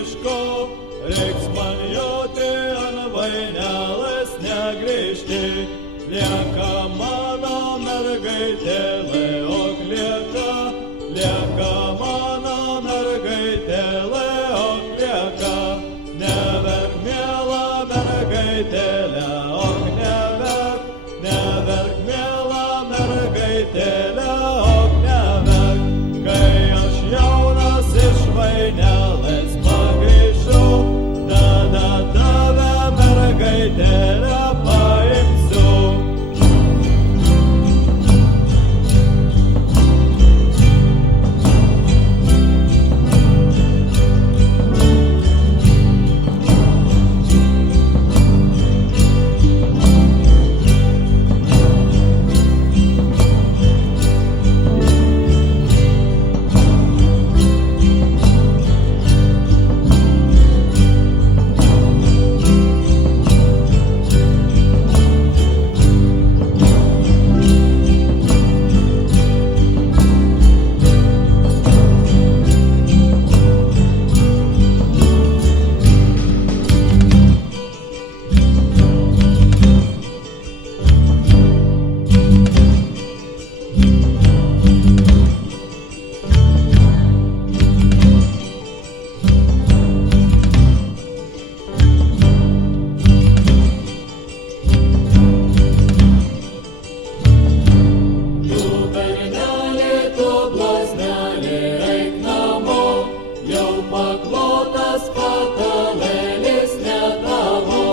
miško, reiks man joti ant vainelės negrįžti. Lieka mano mergaitė Leok lieka, lieka mano mergaitė Leok lieka. Neverk, miela mergaitė Leok, neverk, neverk, miela mergaitė Leok, neverk. Kai aš jaunas iš vainelės pagrįšiu, tada tave mergaitėlę paimsiu. Paklotas patalėlis ne tavo,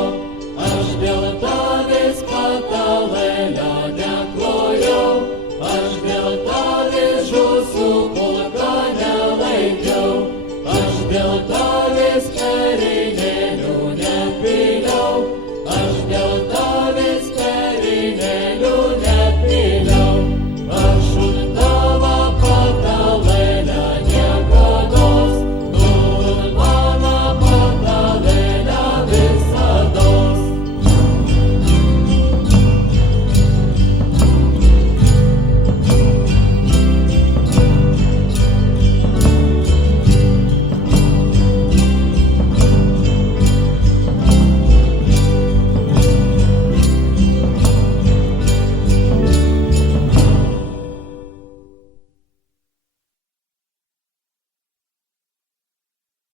aš dėl tavęs patalėlio neklojau, aš dėl tavęs žūsiu.